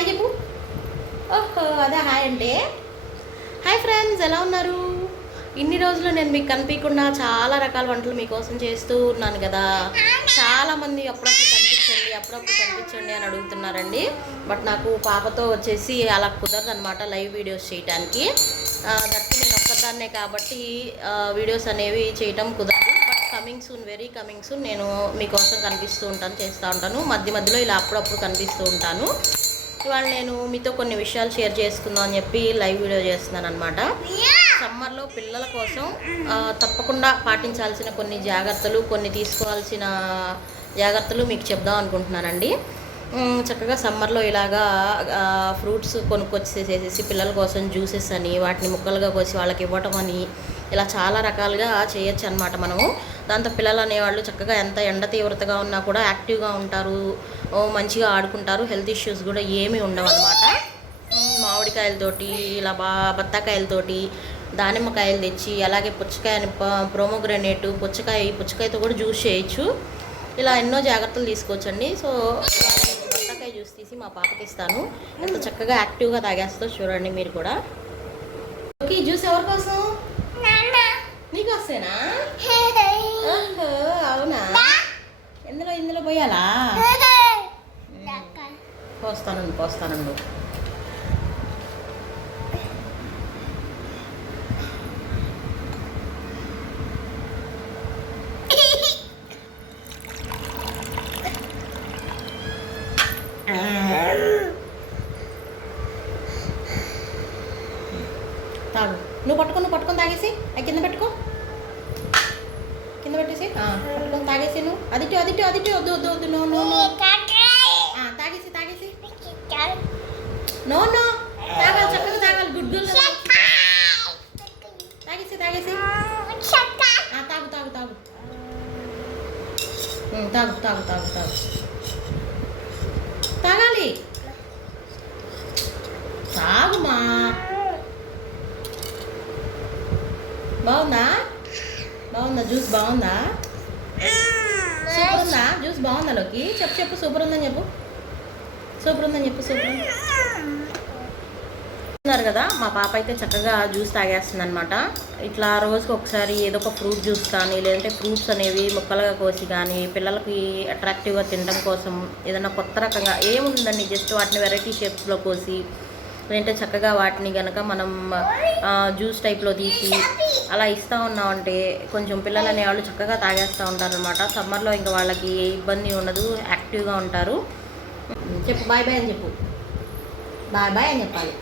Hi చెప్పు. ఓహో అదే హాయ్ అంటే. హాయ్ ఫ్రెండ్స్, ఎలా ఉన్నారు? ఇన్ని రోజులు నేను మీకు కనిపించకుండా చాలా రకాల వంటలు మీకోసం చేస్తూ ఉన్నాను కదా. చాలామంది అప్పుడప్పుడు కనిపించండి అని అడుగుతున్నారండి. బట్ నాకు పాపతో వచ్చేసి అలా కుదరదు అనమాట లైవ్ వీడియోస్ చేయడానికి. దట్టి నేను ఒక్కదాన్నే కాబట్టి వీడియోస్ అనేవి చేయటం కుదరదు. But coming soon, very coming soon నేను మీకోసం కనిపిస్తూ ఉంటాను, చేస్తూ ఉంటాను. మధ్యలో ఇలా అప్పుడప్పుడు కనిపిస్తూ ఉంటాను. ఇవాళ నేను మీతో కొన్ని విషయాలు షేర్ చేసుకుందాం అని చెప్పి లైవ్ వీడియో చేస్తున్నాను అనమాట. సమ్మర్లో పిల్లల కోసం తప్పకుండా పాటించాల్సిన కొన్ని జాగ్రత్తలు, కొన్ని తీసుకోవాల్సిన జాగ్రత్తలు మీకు చెప్దాం అనుకుంటున్నానండి. చక్కగా సమ్మర్లో ఇలాగా ఫ్రూట్స్ కొనుక్కొచ్చేసేసి పిల్లల కోసం జ్యూసెస్ అని వాటిని ముక్కలుగా కోసి వాళ్ళకి ఇవ్వటం అని ఇలా చాలా రకాలుగా చేయొచ్చు అనమాట మనము. దాంతో పిల్లలు అనేవాళ్ళు చక్కగా ఎంత ఎండ తీవ్రతగా ఉన్నా కూడా యాక్టివ్గా ఉంటారు, మంచిగా ఆడుకుంటారు, హెల్త్ ఇష్యూస్ కూడా ఏమీ ఉండవు అనమాట. మామిడికాయలతోటి ఇలా బత్తాకాయలతోటి దానిమ్మకాయలు తెచ్చి అలాగే పుచ్చకాయని ప్రోమోగ్రనేటు పుచ్చకాయతో కూడా జ్యూస్ చేయొచ్చు. ఇలా ఎన్నో జాగ్రత్తలు తీసుకోవచ్చండి. సో బత్తాకాయ జ్యూస్ తీసి మా పాపకి ఇస్తాను. ఎంత చక్కగా యాక్టివ్గా తాగేస్తో చూడండి మీరు కూడా. ఓకే, జ్యూస్ ఎవరి కోసం? నీకు వస్తేనా? అవునా? ఇందులో పోయాలా? పోస్తానండు. తాగు. నువ్వు పట్టుకొని తాగేసి కింద పెట్టేసి పట్టుకొని తాగేసి నువ్వు అదిటి వద్దు నో తాగేసి నో తాగాలి, చక్కగా తాగాలి. Good girl. తాగేసి తాగు తాగాలి. తాగుమా. బాగుందా జ్యూస్? బాగుందా? సూపర్ ఉందా జ్యూస్? బాగుందా? లోకి చెప్పు సూపర్ ఉందని చెప్పు. ఉన్నారు కదా, మా పాప అయితే చక్కగా జ్యూస్ తాగేస్తుంది అనమాట. ఇట్లా రోజుకి ఒకసారి ఏదో ఒక ఫ్రూట్ జ్యూస్ కానీ లేదంటే ఫ్రూట్స్ అనేవి ముక్కలుగా కోసి కానీ పిల్లలకి అట్రాక్టివ్గా తినడం కోసం ఏదైనా కొత్త రకంగా ఏముందండి, జస్ట్ వాటిని వెరైటీ షేప్స్లో కోసి లేదంటే చక్కగా వాటిని కనుక మనం జ్యూస్ టైప్లో తీసి అలా ఇస్తూ ఉన్నామంటే కొంచెం పిల్లలు అనేవాళ్ళు చక్కగా తాగేస్తూ ఉంటారు అనమాట. సమ్మర్లో ఇంకా వాళ్ళకి ఏ ఇబ్బంది ఉండదు, యాక్టివ్గా ఉంటారు. చెప్పు బాయ్ అని చెప్పు. బాయ్ అని చెప్పాలి.